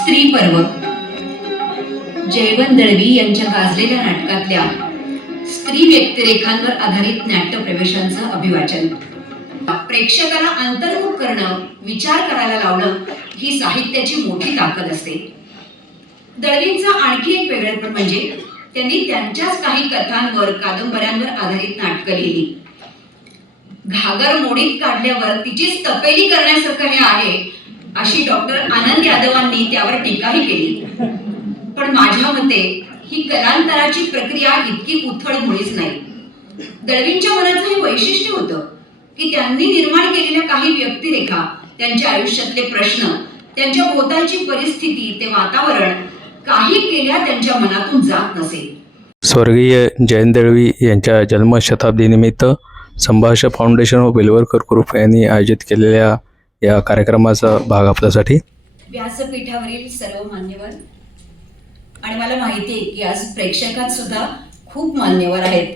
स्त्री पर्व. जयवंत दळवी यांच्या गाजलेल्या नाटकातल्या स्त्री व्यक्तिरेखांवर आधारित नाट्य प्रवेशांचं अभिवाचन. प्रेक्षकाला अंतर्मुख करणं विचार करायला लावणं ही साहित्याची मोठी ताकद असते. दळवींचं आणखी एक वेगळेपण म्हणजे त्यांनी त्यांच्याच काही कथांवर कादंबऱ्यांवर आधारित नाटकं लिहिली. घागर मोडीत काढल्यावर तिचीच तपेली करण्यासारखं हे आहे अशी डॉक्टर आनंद यादवांनी त्यावर टीकाही केली. पण माझ्या मते ही कलांतराची प्रक्रिया इतकी उथळ मुळीच नाही. दळवींच्या मनाचं हे वैशिष्ट्य होतं की त्यांनी निर्माण केलेल्या काही व्यक्तिरेखा त्यांच्या आयुष्यातले प्रश्न त्यांच्या भोवतालची परिस्थिती ते वातावरण काही केल्या त्यांच्या मनातून जात नसे. स्वर्गीय जयंत दळवी यांच्या जन्मशताब्दीनिमित्त संभाषा फाउंडेशन व बेलवरकर ग्रुप यांनी आयोजित केलेल्या या कार्यक्रमाचा भाग आपल्यासाठी. व्यासपीठावरील सर्व मान्यवर. आणि मला माहिती आहे की आज प्रेक्षकात सुद्धा खूप मान्यवर आहेत.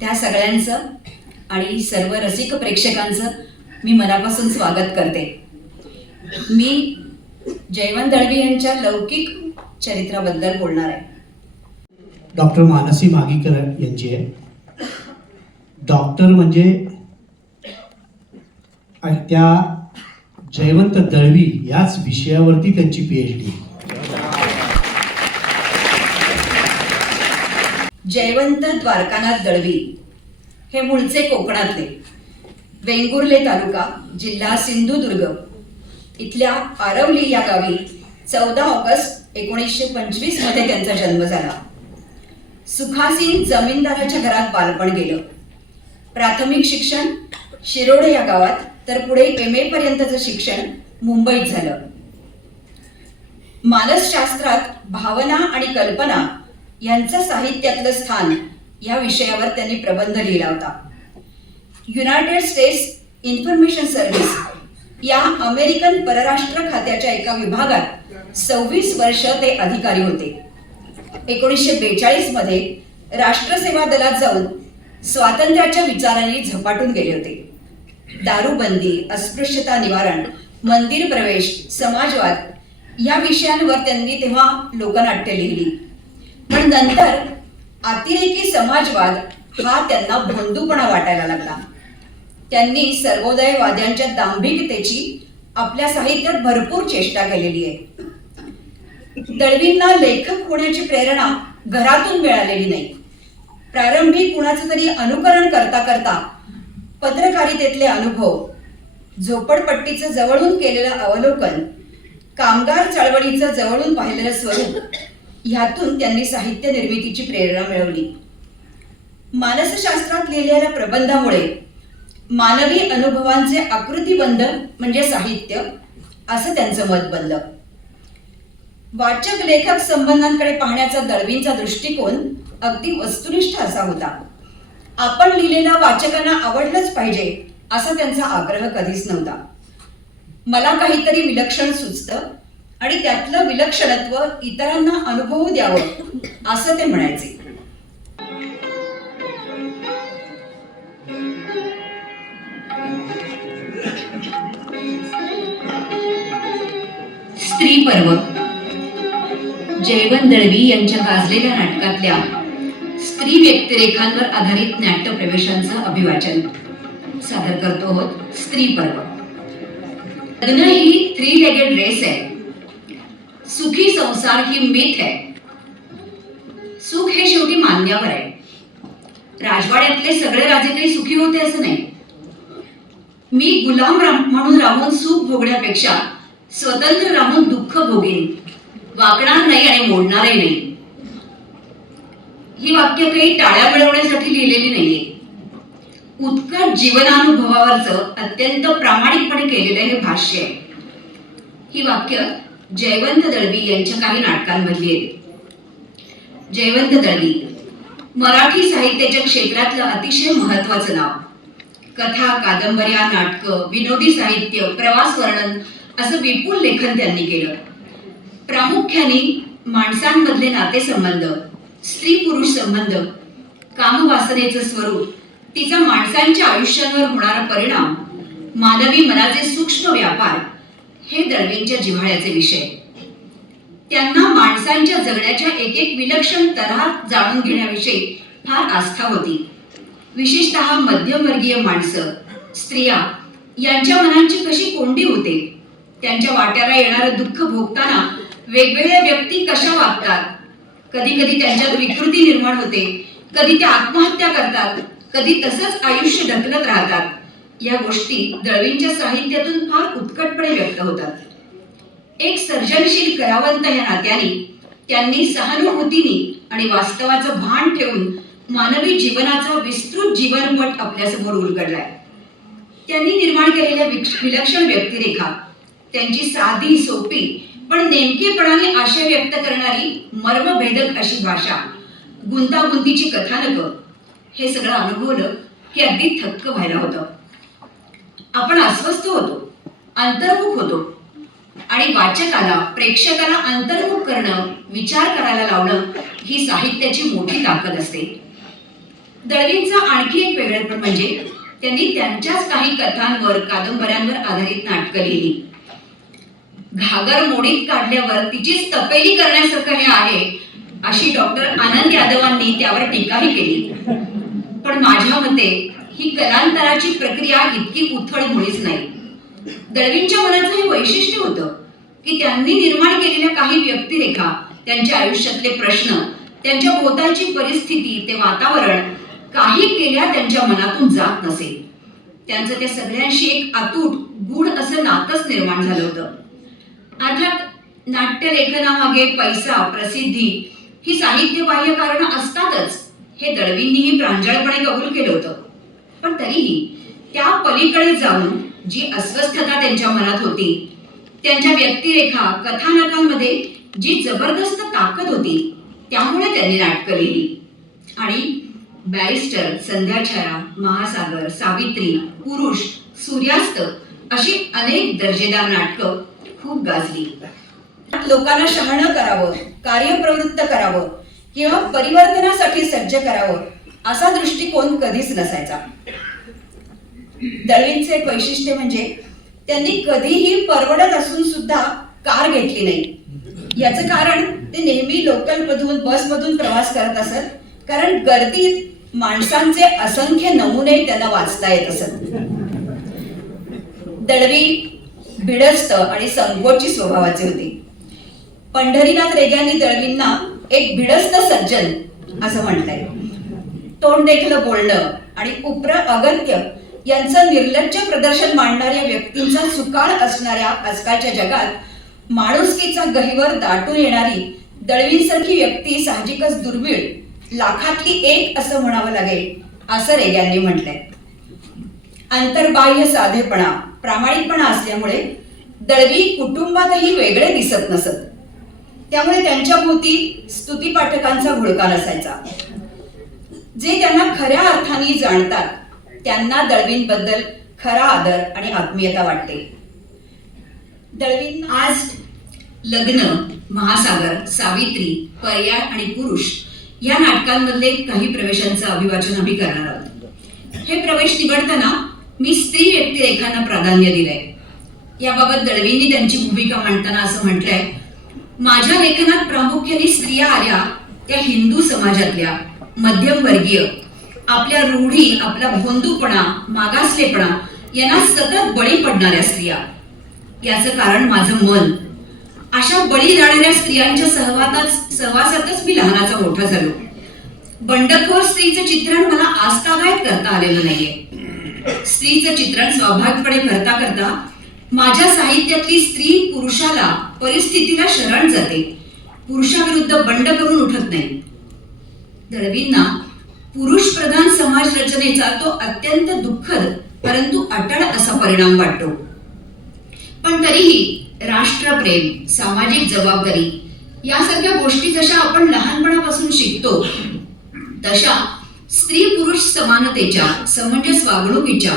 त्या सगळ्यांचं आणि सर्व रसिक प्रेक्षकांचं मी मनापासून स्वागत करते. मी जयवंत दळवी यांच्या लौकिक चरित्राबद्दल बोलणार आहे. डॉक्टर मानसी मागीकर यांची आहे. डॉक्टर म्हणजे आणि त्या जयवंत दळवी याच विषयावरती त्यांची P H D Jaywant Dwarkanath Dalvi हे मूळचे कोकणातले. वेंगुर्ले तालुका जिल्हा सिंधुदुर्ग. इथल्या आरवली या गावी चौदा ऑगस्ट एकोणीसशे पंचवीसमध्ये त्यांचा जन्म झाला. सुखासिंग जमीनदाराच्या घरात बालपण गेलं. प्राथमिक शिक्षण शिरोडे या गावात तर पुढे एम ए पर्यंतचं शिक्षण मुंबईत झालं. मानसशास्त्रात भावना आणि कल्पना यांचं साहित्यातलं स्थान या विषयावर त्यांनी प्रबंध लिहिला होता. युनायटेड स्टेट्स इन्फॉर्मेशन सर्व्हिस या अमेरिकन परराष्ट्र खात्याच्या एका विभागात सव्वीस वर्ष ते अधिकारी होते. एकोणीसशे बेचाळीसमध्ये राष्ट्रसेवा दलात जाऊन स्वातंत्र्याच्या विचारांनी झपाटून गेले होते. दारूबंदी अस्पृश्यता निवारण मंदिर प्रवेश समाजवाद या विषयांवर त्यांनी तेव्हा लोकनाट्य लिहिली. पण नंतर अतिरेकी समाजवाद हा त्यांना भोंदूपणा वाटायला लागला. त्यांनी सर्वोदयवाद्यांच्या दांभिकतेची आपल्या साहित्यात भरपूर चेष्टा केलेली आहे. दळवींना लेखक होण्याची प्रेरणा घरातून मिळालेली नाही. प्रारंभी कुणाचं तरी अनुकरण करता करता पत्रकारितेतले अनुभव झोपडपट्टीचं जवळून केलेलं अवलोकन कामगार चळवळीचं जवळून पाहिलेलं स्वरूप ह्यातून त्यांनी साहित्य निर्मितीची प्रेरणा मिळवली. मानसशास्त्रात लिहिलेल्या प्रबंधामुळे मानवी अनुभवांचे आकृतीबंध म्हणजे साहित्य असं त्यांचं मत बनलं. वाचक लेखक संबंधांकडे पाहण्याचा दळवींचा दृष्टिकोन अगदी वस्तुनिष्ठ असा होता. आपण लिहिलेलं वाचकांना आवडलंच पाहिजे असा त्यांचा आग्रह कधीच नव्हता. मला काहीतरी विलक्षण सुचतं आणि त्यातलं विलक्षणत्व इतरांना अनुभवू द्यावं असं ते म्हणायचे. स्त्री पर्व. जयवंत दळवी यांच्या गाजलेल्या नाटकातल्या स्त्री व्यक्तिरेखांवर आधारित नाट्य प्रवेशांचं अभिवाचन सादर करतो होत स्त्री पर्व. लग्न ही थ्री लेगेड रेस आहे. सुखी संसार ही मिथ आहे. सुख हे शेवटी मान्यावर आहे. राजवाड्यातले सगळे राजे काही सुखी होते असं नाही. मी गुलाम राम म्हणून राहून सुख भोगण्यापेक्षा स्वतंत्र राहून दुःख भोगेन. वाकणार नाही आणि मोडणारही नाही. ही वाक्य काही टाळ्या मिळवण्यासाठी लिहिलेली नाहीये. उत्कट जीवनानुभवावरच अत्यंत प्रामाणिकपणे केलेलं हे भाष्य आहे. ही वाक्य जयवंत दळवी यांच्या काही नाटकांमधली आहेत जयवंत दळवी मराठी साहित्याच्या क्षेत्रातलं अतिशय महत्वाचं नाव. कथा कादंबऱ्या नाटकं विनोदी साहित्य प्रवास वर्णन असं विपुल लेखन त्यांनी केलं. प्रामुख्याने माणसांमधले नातेसंबंध स्त्री पुरुष संबंध. कामवासनेचं स्वरूप. तिचा माणसांच्या आयुष्यांवर होणारा परिणाम. मानवी मनाचे सूक्ष्म व्यापार. हे हे दळवींच्या जिव्हाळ्याचे विषय. त्यांना माणसांच्या जगण्याच्या एक एक विलक्षण तऱ्हा जाणून घेण्याविषयी फार आस्था होती. विशेषतः मध्यमवर्गीय माणसं स्त्रिया यांच्या मनांची कशी कोंडी होते? त्यांच्या वाट्याला येणारं दुःख भोगताना वेगवेगळ्या व्यक्ती कशा वागतात? कधी कधी त्यांच्यात विकृती निर्माण होते. कधी त्या आत्महत्या करतात. कधी तसंच आयुष्य ढकलत राहतात. या गोष्टी दळवींच्या साहित्यातून फार उत्कटपणे व्यक्त होतात. एक सर्जनशील करावंत या नात्याने त्यांनी सहानुभूतीने आणि वास्तवाचं भान ठेवून मानवी जीवनाचा विस्तृत जीवनपट आपल्यासमोर उलगडलाय. त्यांनी निर्माण केलेल्या विलक्षण व्यक्तिरेखा त्यांची साधी सोपी पण नेमकेपणाने आशय व्यक्त करणारी मर्मभेदक अशी भाषा गुंतागुंतीची कथानक हे सगळं अनुभवलं की अगदी थक्क व्हायला होतं. आपण अस्वस्थ होतो अंतर्मुख होतो आणि वाचकाला प्रेक्षकाला अंतर्मुख करणं विचार करायला लावणं ही साहित्याची मोठी ताकद असते. दळवींचा आणखी एक वेगळेपण म्हणजे त्यांनी त्यांच्याच काही कथांवर कादंबऱ्यांवर आधारित नाटकं लिहिली. घागर मोडीत काढल्यावर तिची तपेली करण्यासारखं हे आहे अशी डॉक्टर आनंद यादवांनी त्यावर टीकाही केली. पण माझ्या मते ही कलांतराची प्रक्रिया इतकी उथळ मुळीच नाही. दळवींच्या मनाचं हे वैशिष्ट्य होतं की त्यांनी निर्माण केलेल्या काही व्यक्तिरेखा त्यांच्या आयुष्यातले प्रश्न त्यांच्या भोवतालची परिस्थिती ते वातावरण काही केल्या त्यांच्या मनातून जात नसे. त्यांचं त्या सगळ्यांशी एक अतूट गूढ असं नातंच निर्माण झालं होतं. अर्थात नाट्य लेखनामागे पैसा प्रसिद्धी ही साहित्यबाह्य कारण असतातच. हे दळवींनीही प्रांजळपणे कबूल केलं होतं. पण तरीही त्या पलीकडे जाऊन जी अस्वस्थता त्यांच्या मनात होती त्यांच्या व्यक्तिरेखा कथानकांमध्ये जी जबरदस्त ताकद होती त्यामुळे त्यांनी नाटकं लिहिली आणि बॅरिस्टर संध्याछाया महासागर सावित्री पुरुष सूर्यास्त अशी अनेक दर्जेदार नाटकं खूप गाजली. लोकांना शहाणं करावं कार्यप्रवृत्त करावं किंवा परिवर्तनासाठी सज्ज करावं असा दृष्टिकोन कधीच नसायचा. दळवींचे एक वैशिष्ट्य म्हणजे त्यांनी कधीही परवडत असून सुद्धा कार घेतली नाही. याचं कारण ते नेहमी लोकल मधून बस मधून प्रवास करत असत कारण गर्दीत माणसांचे असंख्य नमुने त्यांना वाचता येत असत. दळवी भिडस्त आणि संकोची स्वभावाचे होते. पंढरीनाथ रेग्यांनी दळवींना एक भिडस्त सज्जन असं म्हटलंय तोंड देखलं बोलणं आणि उप्र अगत्य यांचं निर्लज्ज प्रदर्शन मांडणाऱ्या व्यक्तींचा सुकाळ असणाऱ्या आजकालच्या जगात माणुसकीचा गहिवर दाटून येणारी दळवींसारखी व्यक्ती साहजिकच दुर्मिळ लाखातली एक असं म्हणावं लागेल असं रेग्यांनी म्हटलंय. अंतर्बाह्य साधेपणा प्रामाणिकपणा असल्यामुळे दळवी कुटुंबातही वेगळे दिसत नसत. त्यामुळे त्यांच्या भोवती स्तुती पाठकांचा घोळका असायचा जे त्यांना खऱ्या अर्थाने जाणतात त्यांना दळवींबद्दल खरा आदर आणि आत्मीयता वाटते. दळवीं आज लग्न महासागर सावित्री पर्याय आणि पुरुष या नाटकांमधले काही प्रवेशांचं अभिवाचन आम्ही करणार आहोत. हे प्रवेश निवडताना मी स्त्री व्यक्तिरेखांना प्राधान्य दिलंय. याबाबत दळवींनी त्यांची भूमिका मांडताना असं म्हटलंय माझ्या लेखनात प्रामुख्याने स्त्रिया आल्या त्या हिंदू समाजातल्या मध्यमवर्गीय. आपल्या रूढी आपला भोंदूपणा मागासलेपणा यांना सतत बळी पडणाऱ्या स्त्रिया. याचं कारण माझं मन. अशा बळी जाणाऱ्या स्त्रियांच्या सहवासात सहवासातच मी लहानाचा मोठा झालो. बंडखोर स्त्रीचं चित्रण मला आस्थागायत करता आलेलं नाहीये? स्त्रीचं चित्रण स्वाभाविकपणे करता करता माझ्या साहित्यातली स्त्री पुरुषाला परिस्थितीला शरण जाते. पुरुषाविरुद्ध बंड करून उठत नाही. दळवींना पुरुष प्रधान समाज रचनेचा तो अत्यंत दुःखद परंतु अटळ असा परिणाम वाटतो. पण तरीही राष्ट्रप्रेम सामाजिक जबाबदारी यासारख्या गोष्टी जशा आपण लहानपणापासून शिकतो तशा स्त्री पुरुष समानतेच्या समंजस वागणुकीच्या.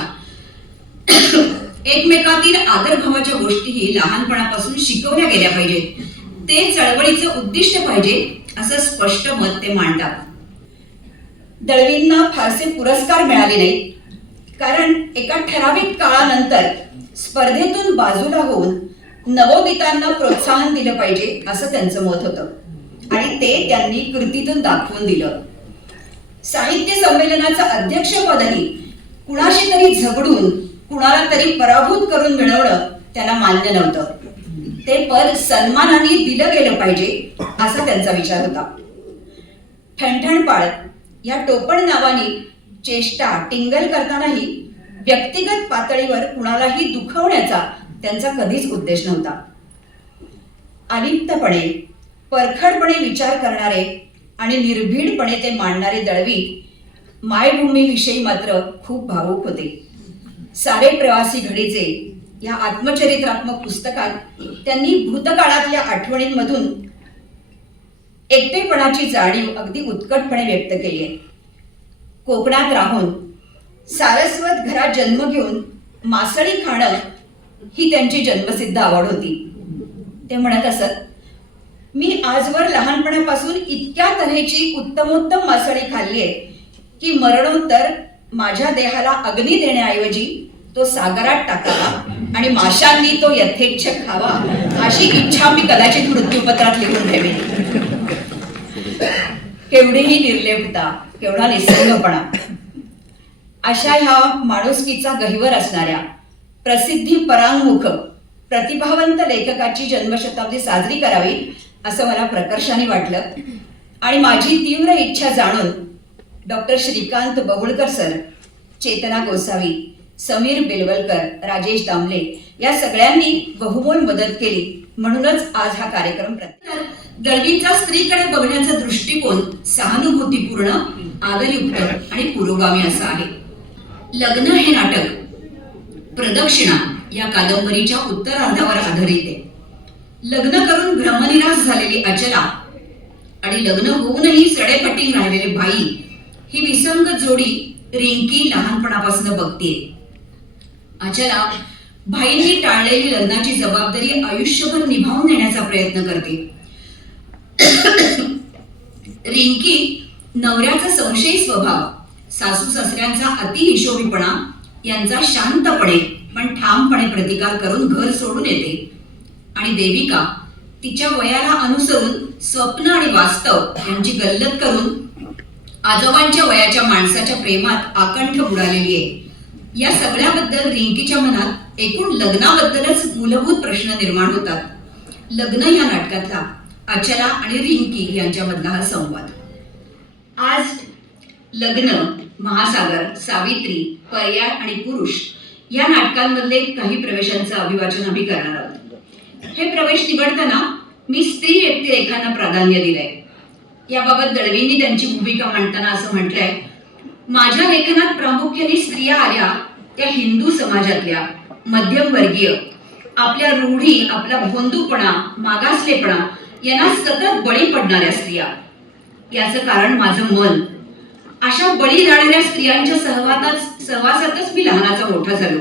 एकमेकातील आदरभावाच्या गोष्टीही लहानपणापासून शिकवल्या गेल्या पाहिजेत. ते चळवळीचं उद्दिष्ट पाहिजे असं स्पष्ट मत ते मांडतात. दळवींना फारसे पुरस्कार मिळाले नाहीत. कारण एका ठराविक काळानंतर स्पर्धेतून बाजूला होऊन नवोदितांना प्रोत्साहन दिलं पाहिजे असं त्यांचं मत होतं. आणि ते त्यांनी कृतीतून दाखवून दिलं. साहित्य संमेलनाचं अध्यक्षपदही कुणाशी तरी झगडून कुणाला तरी पराभूत करून मिळवणं त्याला मान्य नव्हतं. ते पद सन्मानाने दिलं गेलं पाहिजे असा त्यांचा विचार होता. ठणठणपाळ या टोपण नावाने चेष्टा टिंगल करतानाही व्यक्तिगत पातळीवर कुणालाही दुखवण्याचा त्यांचा कधीच उद्देश नव्हता. अलिप्तपणे परखडपणे विचार करणारे आणि निर्भीडपणे ते मांडणारे दळवी मायभूमीविषयी मात्र खूप भावूक होते. सारे प्रवासी घडीचे या आत्मचरित्रात्मक पुस्तकात त्यांनी भूतकाळातल्या आठवणींमधून एकटेपणाची जाणीव अगदी उत्कटपणे व्यक्त केली आहे. कोकणात राहून सारस्वत घरात जन्म घेऊन मासळी खाणं ही त्यांची जन्मसिद्ध आवड होती. ते म्हणत असत मी आजवर लहानपणापासून इतक्या तऱ्हेची उत्तमोत्तम मासळी खाल्ली आहे की मरणोत्तर माझ्या देहाला अग्नी देण्याऐवजी तो सागरात टाकावा आणि माशांनी तो यथेच्छ खावा अशी इच्छा मी कदाचित मृत्यूपत्रात लिहून ठेवी केवढीही निर्लेपता केवढा निसर्गपणा अशा ह्या माणुसकीचा गहिवर असणाऱ्या प्रसिद्धी परांगमुख प्रतिभावंत लेखकाची जन्मशताब्दी साजरी करावी असं मला प्रकर्षाने वाटलं. आणि माझी तीव्र इच्छा जाणून डॉक्टर श्रीकांत बहुळकर सर चेतना गोसावी समीर बेलवलकर राजेश दामले या सगळ्यांनी बहुमोल मदत केली म्हणूनच आज हा कार्यक्रम दळवींचा स्त्रीकडे बघण्याचा दृष्टिकोन सहानुभूतीपूर्ण आदरयुक्त आणि पुरोगामी असा आहे. लग्न हे नाटक प्रदक्षिणा या कादंबरीच्या उत्तरार्धावर आधारित आहे. लग्न करून भ्रमनिरास झालेली अचला आणि लग्न होऊनही सडेपट्टी राहिलेले भाई ही विसंगत जोडी रिंकी लहानपणापासून बघतीये. अचला भाईंनी टाळलेली लग्नाची जबाबदारी आयुष्यभर निभावून नेण्याचा प्रयत्न करते. रिंकी नवऱ्याचा संशयी स्वभाव सासू सासऱ्यांचा अतिहिशोबीपणा यांचा शांतपणे पण ठामपणे प्रतिकार करून घर सोडून येते. आणि देविका तिच्या वयाला अनुसरून स्वप्न आणि वास्तव यांची गल्लत करून आजोबांच्या वयाच्या माणसाच्या प्रेमात आकंठ बुडालेली आहे. या सगळ्याबद्दल रिंकीच्या मनात एकूण लग्नाबद्दलच मूलभूत प्रश्न निर्माण होतात. लग्न या नाटकातला अचला आणि रिंकी यांच्यामधला हा संवाद. आज लग्न महासागर सावित्री पर्याय आणि पुरुष या नाटकांमधले काही प्रवेशांचं अभिवाचन आम्ही करणार आहोत. हे प्रवेश निवडताना मी स्त्री व्यक्तिरेखांना प्राधान्य दिलंय. याबाबत दळवींनी त्यांची भूमिका मांडताना असं म्हटलंय माझ्या लेखनात प्रामुख्याने स्त्रिया आल्या त्या हिंदू समाजातल्या मध्यमवर्गीय. आपल्या रूढी आपला भोंदूपणा मागासलेपणा यांना सतत बळी पडणाऱ्या स्त्रिया. याचं कारण माझं मन. अशा बळी जाणाऱ्या स्त्रियांच्या सहवासातच सहवासातच मी लहानाचा मोठा झालो.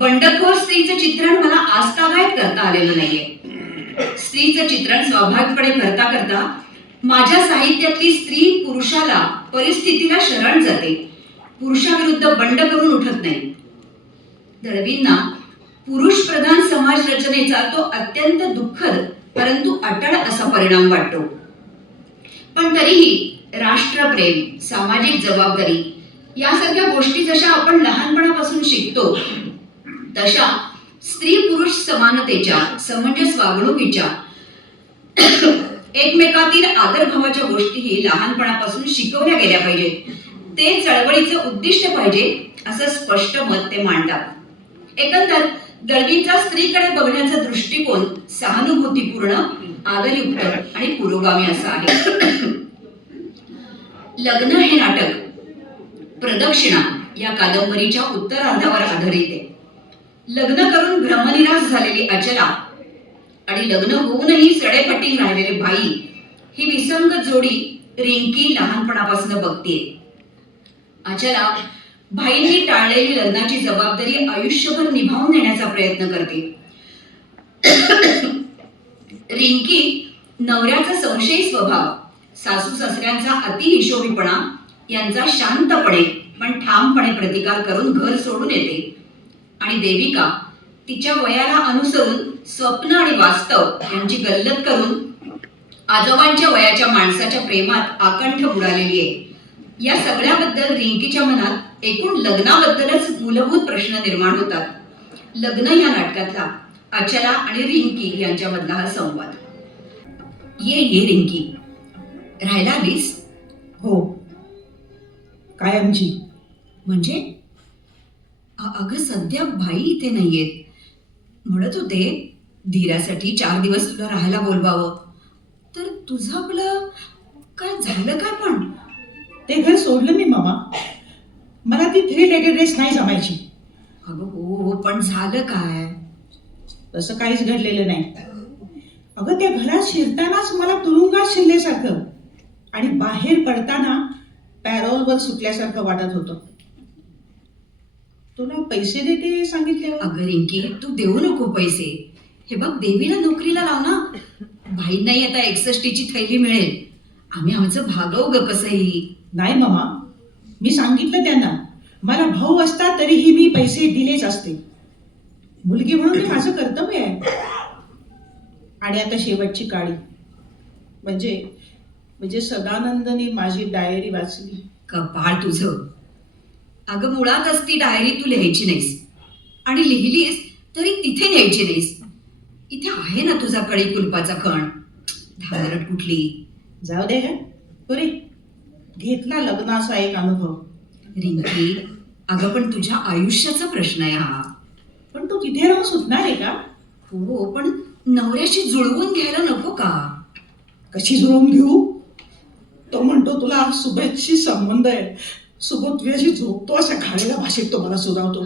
बंडखोर स्त्रीचं चित्रण मला आजतागायत करता आलेलं नाहीये. स्त्रीचं चित्रण स्वाभाविकपणे करता करता माझ्या साहित्यातली स्त्री पुरुषाला परिस्थितीला शरण जाते. पुरुषाविरुद्ध बंड करून उठत नाही. दळवींना पुरुष प्रधान समाज रचनेचा तो अत्यंत दुःखद परंतु अटळ असा परिणाम वाटतो. पण तरीही राष्ट्रप्रेम सामाजिक जबाबदारी यासारख्या गोष्टी जशा आपण लहानपणापासून शिकतो तशा स्त्री पुरुष समानतेच्या समंजस वागणुकीच्या एकमेकातील आदरभावाच्या गोष्टीही लहानपणापासून शिकवल्या गेल्या पाहिजेत. ते चळवळीचं उद्दिष्ट पाहिजे असं स्पष्ट मत ते मांडतात. एकंदर दळवींचा स्त्रीकडे बघण्याचा दृष्टिकोन सहानुभूतीपूर्ण आदरयुक्त आणि पुरोगामी असा आहे. लग्न हे नाटक प्रदक्षिणा या कादंबरीच्या उत्तरार्धावर आधारित आहे. लग्न करून भ्रमनिराश झालेली अचला आणि लग्न होऊनही सडेपट्टी राहिलेले भाई ही विसंग जोडी रिंकी लहानपणापासून बघतीये. अचला भाईंनी टाळलेली लग्नाची जबाबदारी आयुष्यभर निभावून नेण्याचा प्रयत्न करते. रिंकी नवऱ्याचा संशयी स्वभाव सासू सासऱ्यांचा अतिहिशोबीपणा यांचा शांतपणे पण ठामपणे प्रतिकार करून घर सोडून येते. आणि देविका तिच्या वयाला अनुसरून स्वप्न आणि वास्तव यांची गल्लत करून आजोबांच्या वयाच्या माणसाच्या प्रेमात आकंठ बुडालेली आहे. या सगळ्याबद्दल रिंकीच्या मनात एकूण लग्नाबद्दलच मूलभूत प्रश्न निर्माण होतात. लग्न या नाटकातला अचला आणि रिंकी यांच्यामधला हा संवाद. ये ये रिंकी. राहायला आलीस? हो. कायमची म्हणजे? अगं सध्या भाई इथे नाहीयेत. म्हणत होते धीरासाठी चार दिवस तुला राहायला बोलवावं. तर तुझं आपलं काय झालं काय पण? ते घर सोडलं मी मामा. मला ती थ्री लेगेड रेस नाही जमायची. अगं हो हो पण झालं काय? तसं काहीच घडलेलं नाही. अगं त्या घरात शिरतानाच मला तुरुंगात शिरल्यासारखं आणि बाहेर पडताना पॅरोलवर सुटल्यासारखं वाटत होतं. तुला पैसे देते सांगितले? अगं रिंकी तू देऊ नको पैसे. हे बघ देवीला नोकरीला लाव ना. भाईंनाही आता एकसष्टीची थैली मिळेल. आम्ही आमचं भागवू ग कसंही. नाही मामा मी सांगितलं त्यांना. मला भाऊ असता तरीही मी पैसे दिलेच असते. मुलगी म्हणून ते माझं कर्तव्य आहे. आणि आता शेवटची काळी. म्हणजे म्हणजे सदानंदने माझी डायरी वाचली. कपाळ तुझं. अगं मुळातच ती डायरी तू लिहायची नाहीस. आणि लिहिलीस तरी तिथे न्यायची नाहीस. इथे आहे ना तुझा कळी कुलपाचा कण. धारट कुठली? जाऊ दे पुरे घेतला लग्नाचा एक अनुभव. रिंकी अगं पण तुझ्या आयुष्याचा प्रश्न आहे हा. पण तू तिथे राहून सुटणार आहे का? हो पण नवऱ्याशी जुळवून घ्यायला नको का? कशी जुळवून घेऊ? तो म्हणतो तुला सुबेतशी संबंध आहे. सुबोध तुझ्याशी झोपतो अशा घालेल्या भाषेत तो मला सुधावतो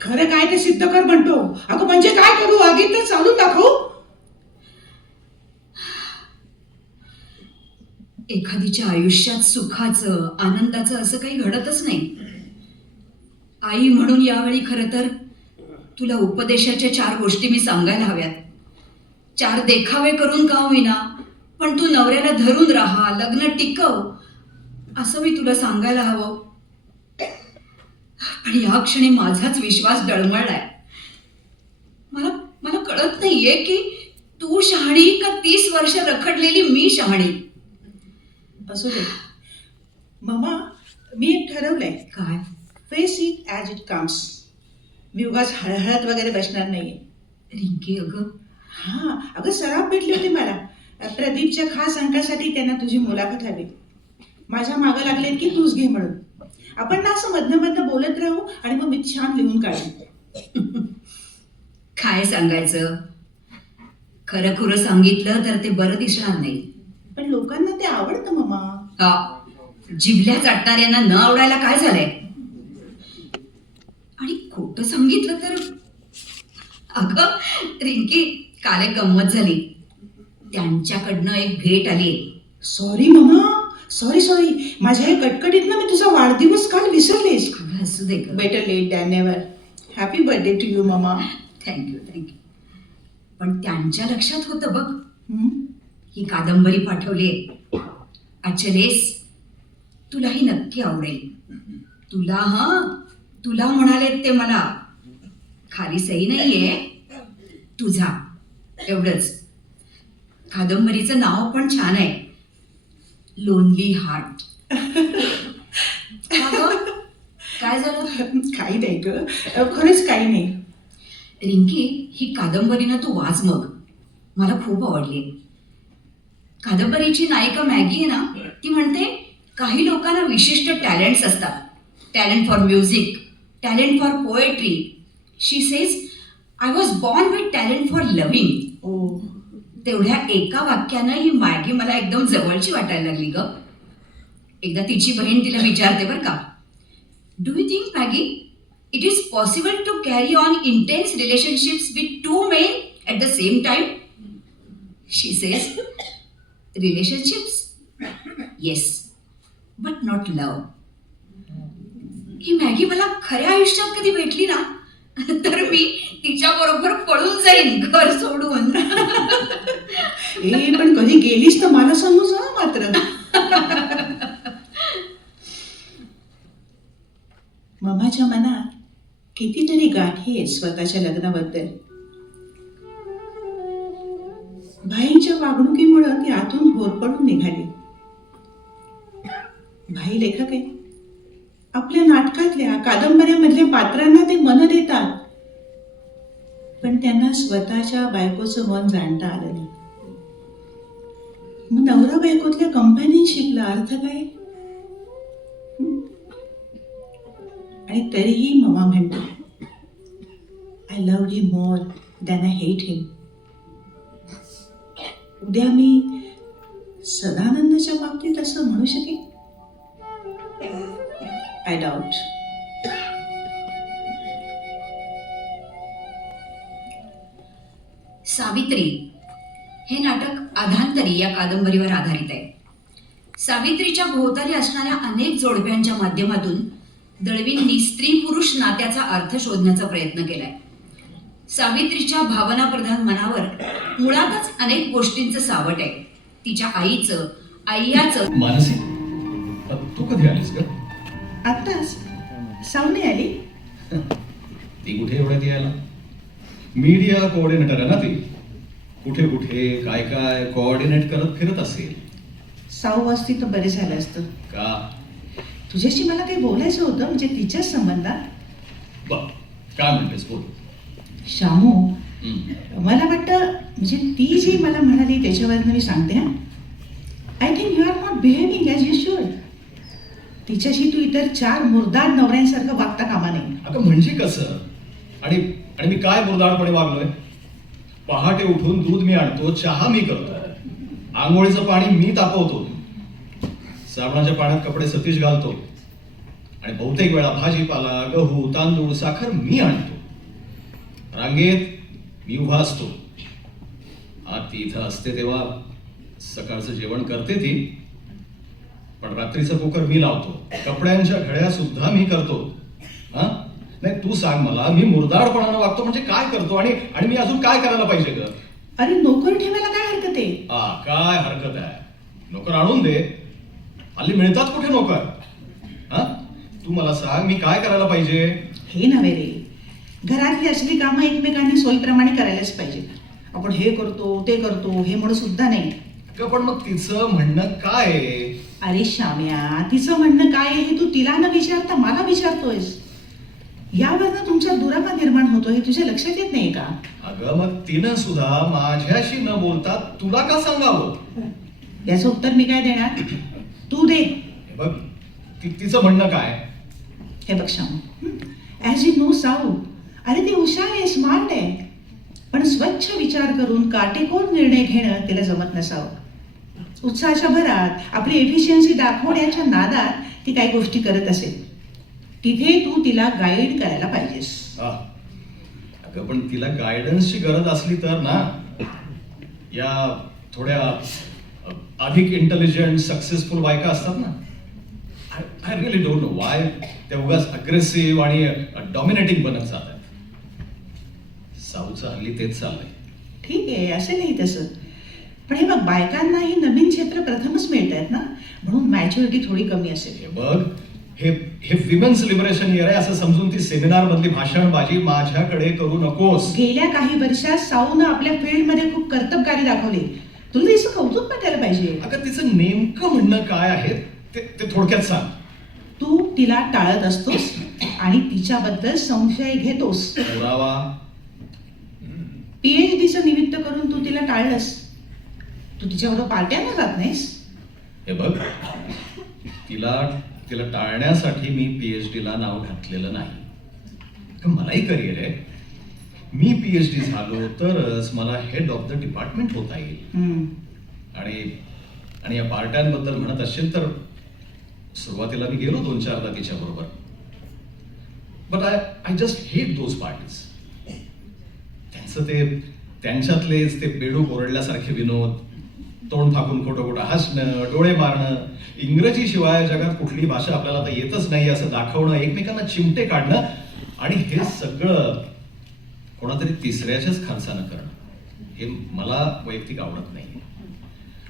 खरं काय ते सिद्ध कर म्हणतो. अगं म्हणजे काय करू? आगीत तर चालून दाखवू. एखादीच्या आयुष्यात सुखाचं आनंदाचं असं काही घडतच नाही. आई म्हणून यावेळी खरं तर तुला उपदेशाच्या चार गोष्टी मी सांगायला हव्यात. चार देखावे करून का होईना पण तू नवऱ्याला धरून राहा लग्न टिकव असं मी तुला सांगायला हवं. पण या क्षणी माझाच विश्वास डळमळलाय मला मला कळत नाहीये की तू शहाणी का तीस वर्ष रखडलेली मी शहाणी? असू दे. मामा मी एक ठरवलंय. काय? Face it as it comes मी उगाच हळहळत वगैरे बसणार नाहीये. रिंकी अगं. हा अगं सराफ भेटली होती मला. प्रदीपच्या खास अंकासाठी त्यांना तुझी मुलाखत हवी. माझ्या मागं लागलेत की तूच घे म्हणून. आपण ना असं मधनं मधनं बोलत राहू आणि मग मी छान लिहून काढेन काय सांगायचं? खरं खुरं सांगितलं तर ते बरं दिसणार नाही. पण लोकांना ते आवडतं मामा. हा, जिभल्या चाटणाऱ्यांना न आवडायला काय झालंय? आणि खोटं सांगितलं तर? अगं रिंकी काल एक गंमत झाली. त्यांच्याकडनं एक भेट आली सॉरी मामा. सॉरी सॉरी माझ्या या कटकटीतनं मी तुझा वाढदिवस काल विसरलेस. असू दे better late than never happy birthday to you मामा थँक्यू थँक्यू पण त्यांच्या लक्षात होतं बघ. हं? ही कादंबरी पाठवली. अचलेस तुलाही नक्की आवडेल. तुला हा तुला म्हणालेत ते मला. खाली सही नाहीये. तुझा. एवढंच. कादंबरीचं नाव पण छान आहे. लोनली हार्ट काय झालं? काही नाही ग. खरंच काही नाही. रिंकी ही कादंबरीनं तू वाच मग. मला खूप आवडली. कादंबरीची नायिका मॅगी आहे ना ती म्हणते काही लोकांना विशिष्ट टॅलेंट्स असतात. Talent for music talent for poetry. She says I was born with talent for loving ओ. तेवढ्या एका वाक्यानं ही मॅगी मला एकदम जवळची वाटायला लागली ग. एकदा तिची बहीण तिला विचारते बरं का do you think Maggie it is possible to carry on intense relationships with two men at the same time she says relationships yes but not love he Maggi मला खऱ्या आयुष्यात कधी भेटली ना तर मी तिच्या बरोबर पळून जाईन घर सोडून. ए पण कधी गेलीस तर मला सांगू जा मात्र. ममाच्या मनात कितीतरी गाठी आहेत स्वतःच्या लग्नाबद्दल. भाईंच्या वागणुकीमुळं ती आतून होरपळून निघाली. भाई लेखक आहे आपल्या नाटकातल्या कादंबऱ्यामधल्या पात्रांना ते मन देतात. पण त्यांना स्वतःच्या बायकोचं मन जाणता आलं नाही. मग नवरा बायकोतल्या कंपॅनियनशिपला अर्थ काय? आणि तरीही ममा म्हणतो I love him more than I hate him उद्या मी सदानंदच्या बाबतीत असं म्हणू शकेन? I out. सावित्री हे नाटक आधांतरी या कादंबरीवर आधारित आहे. सावित्रीच्या भोवताली असणाऱ्या अनेक जोडप्यांच्या माध्यमातून दळवींनी स्त्री पुरुष नात्याचा अर्थ शोधण्याचा प्रयत्न केलाय. सावित्रीच्या भावनाप्रधान मनावर मुळातच अनेक गोष्टींचं सावट आहे. तिच्या आईचं आय्याचं मानसी तू कधी आलीस का आत्ताच. सावने आली. ती कुठे एवढ्यात यायला मीडिया कोऑर्डिनेटर आहे ना ती. कुठे कुठे काय काय कोऑर्डिनेट करत फिरत असेल. साऊ असती तर बरे झालं असतं. का? तुझ्याशी मला काही बोलायचं होतं म्हणजे तिच्याच संबंधात? बघ काय म्हणतेस बोल. शामू. मला वाटतं म्हणजे ती जी मला म्हणाली त्याच्यावरनं मी सांगते I think you are not behaving as you should तिच्याशी तू इतर चार मुर्दार नवऱ्यांसारखं वागता कामा नाही अगं म्हणजे कसं? आणि आणि मी काय मुरदाळपणे वागलोय? पहाटे उठून दूध मी आणतो चहा मी करतो. आंघोळीचं पाणी मी तापवतो. साबणाच्या पाण्यात कपडे सतीश घालतो. आणि बहुतेक वेळा भाजीपाला गहू तांदूळ साखर मी आणतो. रांगेत मी उभा असतो. हा ती इथं असते तेव्हा सकाळचं जेवण करते ती. पण रात्रीचं कुकर मी लावतो. कपड्यांच्या घड्या सुद्धा मी करतो. हा? नाही तू सांग मला मी मुरदाडपणानं वागतो म्हणजे काय करतो आणि आणि मी अजून काय करायला पाहिजे ग? अरे नोकर ठेवायला काय हरकत आहे? आ काय हरकत आहे? नोकर आणून दे. हल्ली मिळतात कुठे नोकर? हा? तू मला सांग मी काय करायला पाहिजे? हे नव्हे रे. घरातली असली कामं एकमेकांनी सोयीप्रमाणे करायलाच पाहिजे आपण हे करतो ते करतो हे म्हणून सुद्धा नाही. पण मग तिचं म्हणणं काय आहे? अरे श्याम्या तिचं म्हणणं काय आहे हे तू तिला न विचारता मला विचारतोयस. यावरनं तुमचा दुरावा निर्माण होतो हे तुझ्या लक्षात येत नाही का? अगं मग तिनं सुद्धा माझ्याशी न बोलता तुला का सांगावं? याचं उत्तर मी काय देणार? तू दे. हे बघ ति- तिचं म्हणणं काय? हे बघ श्याम ॲज यू नो साऊ अरे ती हुशार आहे स्मार्ट आहे. पण स्वच्छ विचार करून काटेकोर निर्णय घेणं तिला जमत नसावं. उत्साहाच्या भरात आपली एफिशियन्सी दाखवण्याच्या नादात ती काही गोष्टी करत असेल. तिथे तू तिला गाईड करायला पाहिजेस. अगं पण तिला गायडन्सची गरज असली तर ना या थोड्या अधिक इंटेलिजंट सक्सेसफुल बायका असतात ना I really don't know why त्या उगाच अग्रेसिव्ह आणि डॉमिनेटिंग बनत जात आहेत साऊचं हल्ली तेच चाललंय. ठीक आहे असं नाही तसं. पण हे बघ बायकांना ही नवीन क्षेत्र प्रथमच मिळत आहेत ना? म्हणून मॅच्युरिटी थोडी कमी असेल. हे बघ हे हे विमेन्स लिबरेशन इयर आहे असं समजून ती सेमिनार मधली भाषणबाजी माझ्याकडे करू नकोस. गेल्या काही वर्षात साऊनं आपल्या फील्डमध्ये खूप कर्तबगारी दाखवली. तुला तिचं कौतुक वाटायला पाहिजे. अगं तिचं नेमकं म्हणणं काय आहे ते ते थोडक्यात सांग. तू तिला टाळत असतोस आणि तिच्याबद्दल संशय घेतोस. पुरावा. पीएच डीचं निमित्त करून तू तिला टाळलंस. तू तिच्याबरोबर पार्ट्यांना जात नाहीस? हे बघ तिला तिला टाळण्यासाठी मी पीएच ला नाव घातलेलं नाही. मलाही करिअर आहे. मी पीएच डी झालो तरच मला हेड ऑफ द डिपार्टमेंट होता येईल. आणि आणि या पार्ट्यांबद्दल म्हणत असेल तर सुरुवातीला मी गेलो दोन चारदा तिच्या बरोबर but I I just hate those parties त्यांचं ते त्यांच्यातलेच ते बेडूक ओरडल्यासारखे विनोद तोंड फाकून खोटं खोटं हसणं डोळे मारणं इंग्रजी शिवाय जगात कुठली भाषा आपल्याला आता येतच नाही असं दाखवणं एकमेकांना चिमटे काढणं आणि हे सगळं कोणातरी तिसऱ्याच्याच खर्चानं करणं हे मला वैयक्तिक आवडत नाही.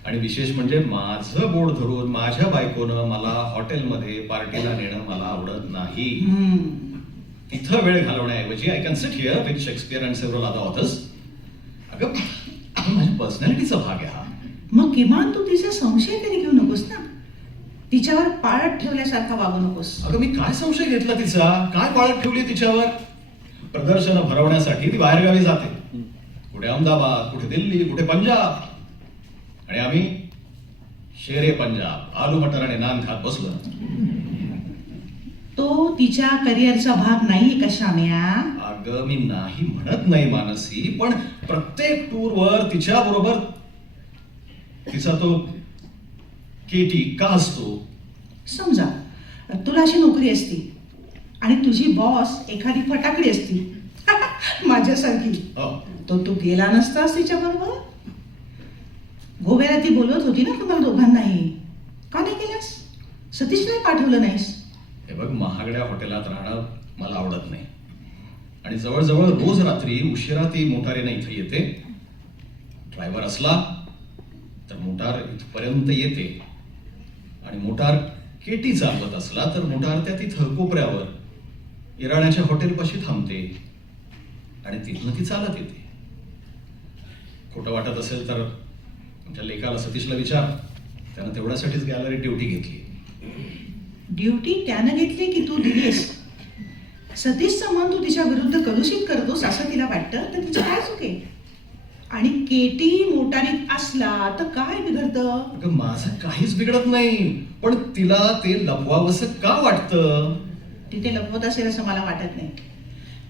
आणि विशेष म्हणजे माझं बोट धरून माझ्या बायकोनं मला हॉटेलमध्ये पार्टीला नेणं मला आवडत नाही. तिथं वेळ घालवण्याऐवजी I can sit here with Shakespeare and several other authors अगं अगं, माझ्या पर्सनॅलिटीचा भाग आहे हा. मग किमान तू तिचा संशय तरी घेऊ नकोस ना? तिच्यावर पाळत ठेवल्यासारखा वागू नकोस. अगं मी काय संशय घेतला तिचा? काय पाळत ठेवली तिच्यावर? प्रदर्शन भरवण्यासाठी ती बाहेरगावी जाते. कुठे अहमदाबाद कुठे दिल्ली कुठे पंजाब. आणि आम्ही शेरे पंजाब आलू मटर आणि नान खात बसलो. तो तिच्या करिअरचा भाग नाहीये का शाम्या? अगं मी नाही म्हणत नाही मानसी पण प्रत्येक टूरवर तिच्या बरोबर तिचा तो केटी का असतो समजा तुला अशी नोकरी असती आणि तुझी बॉस एखादी फटाकडी असती. माझ्यासारखी. हो. तो तू गेला नसतास तिच्याबरोबर? गोव्याला ती बोलवत होती ना तुम्हाला दोघांनाही. का नाही केलंस सतीशलाही पाठवलं नाहीस. हे बघ महागड्या हॉटेलात राहणं मला आवडत नाही. आणि जवळजवळ रोज रात्री उशिरा ती मोटारीने इथे येते. ड्रायव्हर असला तर मोटार इथपर्यंत येते. आणि मोटार केटी चालवत असला तर मोटार त्या तिथं कोपऱ्यावर इराण्याच्या हॉटेलपाशी थांबते. आणि तिथनं ती चालत येते. खोटं वाटत असेल तर आमच्या लेखाला सतीशला विचार. त्यानं तेवढ्यासाठीच गॅलरी ड्युटी घेतली. ड्युटी त्यानं घेतली की तू दिलीस? सतीशचं मन तू तिच्या विरुद्ध कलुषित करतोस असं तिला वाटतं तर तिचं काय चुके? आणि केटी मोटारीत असला तर काय बिघडतं? अगं माझं काहीच बिघडत नाही पण तिला ते लपवावंसं का वाटतं? तिथे लपवत असेल असं मला वाटत नाही.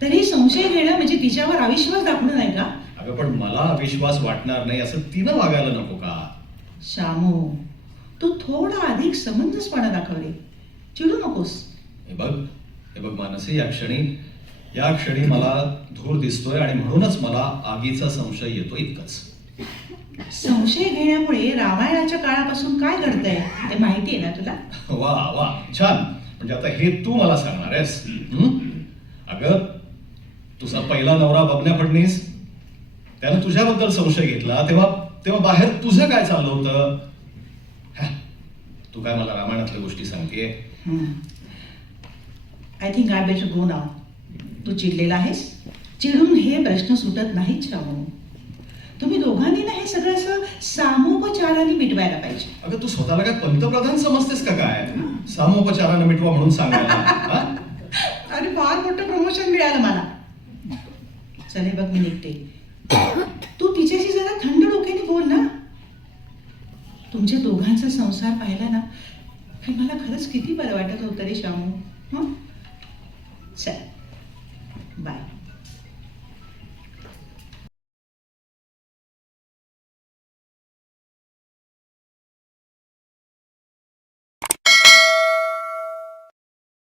तरी संशय घेणं म्हणजे तिच्यावर अविश्वास दाखवणं नाही का? अगं पण मला विश्वास वाटणार नाही असं तिनं वागायला नको का? शामू तू थोडा अधिक समंजसपणा दाखवले. चिडू नकोस. हे बघ हे बघ मानसी या क्षणी या क्षणी मला धूर दिसतोय आणि म्हणूनच मला आगीचा संशय येतो इतकंच. संशय घेण्यामुळे रामायणाच्या काळापासून काय घडतंय? ते माहिती आहे ना तुला? वा वा छान. म्हणजे आता हे तू मला सांगणार आहेस? अगं तुझा पहिला नवरा बबन्या फडणीस त्यानं तुझ्याबद्दल संशय घेतला तेव्हा तेव्हा बाहेर तुझं काय चाललं होतं? तू काय मला रामायणातल्या गोष्टी सांगतेय? I think I better go now तू चिडलेला आहेस? चिडून हे प्रश्न सुटत नाहीत शामू तुम्ही दोघांनी ना हे सगळं असं सामोपचाराने मिटवायला पाहिजे. अगं तू स्वतःला काय पंतप्रधान समजतेस का काय? सामोपचारानं मिटवा म्हणून सांगायला. हा? अरे फार मोठं प्रमोशन मिळालं मला. चले बघ मी निघते. तू तिच्याशी जरा थंड डोक्याने बोल ना. तुमच्या दोघांचा संसार पाहिला ना मला खरंच किती बरं वाटत होतं रे शामू हं? चल. Bye.